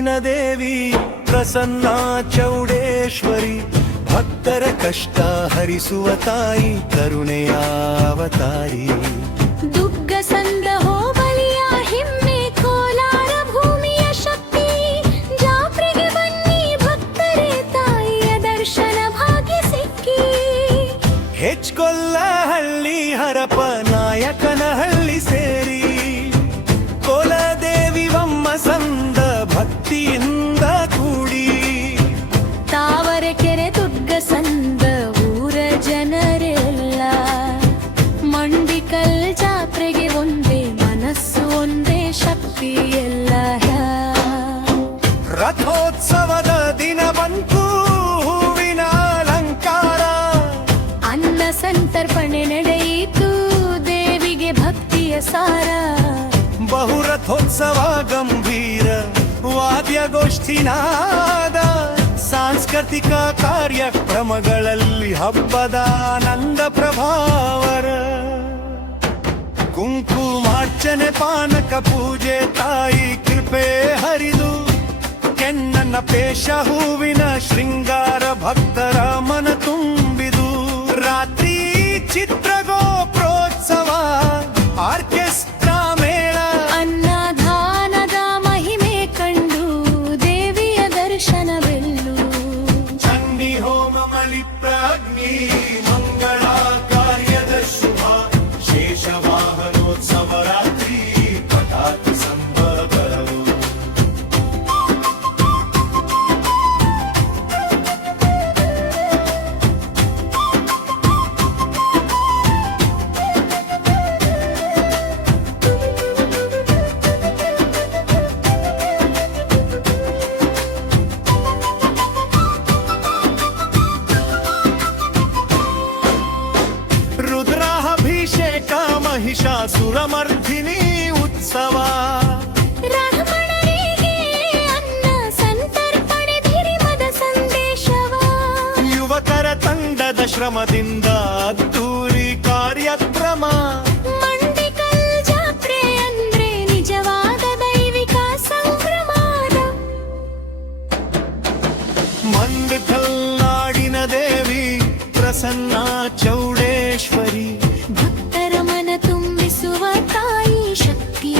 ನಾಡಿನ ದೇವಿ ಪ್ರಸನ್ನ ಚೌಡೇಶ್ವರಿ, ಭಕ್ತರ ಕಷ್ಟ ಹರಿಸುವ ತಾಯಿ ಕರುಣೆಯ ಅವತಾರಿ. ದುಗ್ಗಸಂದ ಹೋಬಳಿಯ ಹಿಮ್ಮೆ ಕೋಲಾರ ಭೂಮಿಯ ಶಕ್ತಿ, ಜಾತ್ರೆಗೆ ಬನ್ನಿ ಭಕ್ತರೇ ತಾಯಿಯ ದರ್ಶನ ಭಾಗ್ಯ ಸಿಕ್ಕಿ. ಹೆಚ್ಕೊಲ್ಲಹಳ್ಳಿ ಹರಪ ನಾಯಕನಹಳ್ಳಿ ಸೇರಿ, ಕೋಲದೇವಿ ವಮ್ಮ ಸಂದ ಭಕ್ತಿಯಿಂದ ಕೂಡಿ, ತಾವರೆಕೆರೆ ದುಗ್ಗಸಂದ ಊರ ಜನರೆಲ್ಲ, ಮಂಡಿಕಲ್ ಜಾತ್ರೆಗೆ ಒಂದೇ ಮನಸ್ಸು ಒಂದೇ ಶಕ್ತಿ ಎಲ್ಲ. ರಥೋತ್ಸವದ ದಿನ ಬಂತು ಹೂವಿನ ಅಲಂಕಾರ, ಅನ್ನ ಸಂತರ್ಪಣೆ ನಡೆಯಿತು ದೇವಿಗೆ ಭಕ್ತಿಯ ಸಾರ. ಬಹುರಥೋತ್ಸವ ಗಂಭೀರ ವಾದ್ಯಗೋಷ್ಠಿನಾದ, ಸಾಂಸ್ಕೃತಿಕ ಕಾರ್ಯಕ್ರಮಗಳಲ್ಲಿ ಹಬ್ಬದ ಆನಂದ ಪ್ರಭಾವರ. ಕುಂಕುಮಾರ್ಚನೆ ಪಾನಕ ಪೂಜೆ ತಾಯಿ ಕೃಪೆ ಹರಿದು, ಕೆನ್ನನ ಪೇಶ ಹೂವಿನ ಶೃಂಗಾರ ಭಕ್ತರ ಮನ ತುಂಬಿದು. ರಾತ್ರಿ ಚಿತ್ರಗೋ ಪ್ರೋತ್ಸವ ಆರ್ಕೆಸ್ಟ್ರಾ ಮೇಳ, ಅನ್ನದಾನದ ಮಹಿಮೆ ಕಂಡು ದೇವಿಯ ದರ್ಶನವೆಲ್ಲು. ಚಂಡಿ ಹೋಮ ಮಲಿಪ್ರಾಗ್ನಿ ಮಂಗಳ ಕಾರ್ಯದ ಶುಭ, ಶೇಷವಾಹನೋತ್ಸವ ರಾತ್ರಿ ಪಟಾಕಿ ಸಂಭ್ರಮಗಳು. ರುದ್ರಾಭಿಷೇಕ ಮಹಿಷಾಸುರಮರ್ಧಿನಿ ಉತ್ಸವ, ಬ್ರಾಹ್ಮಣರಿಗೆ ಅನ್ನ ಸಂತರ್ಪಣೆ ಧಿರಿಮದ ಸಂದೇಶವ. ಯುವಕರ ತಂಡದ ಶ್ರಮದಿಂದ ಅದ್ದೂರಿ ಕಾರ್ಯಕ್ರಮ. ಮಂಡಿಕಲ್ ಜಾತ್ರೆ ಅಂದ್ರೆ ನಿಜವಾದ ದೈವಿಕ ಸಂಭ್ರಮದ. ಮಂಡಿಕಲ್ ನಾಡಿನ ದೇವಿ ಪ್ರಸನ್ನ ಚೌಡೇಶ್ವರಿ, ಭಕ್ತರ ಮನ ತುಂಬಿಸುವ ತಾಯಿ ಶಕ್ತಿ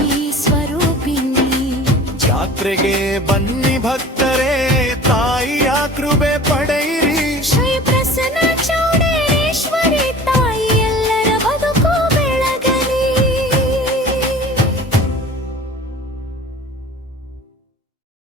ಸ್ವರೂಪಿಣಿ. ಜಾತ್ರೆಗೆ ಬನ್ನಿ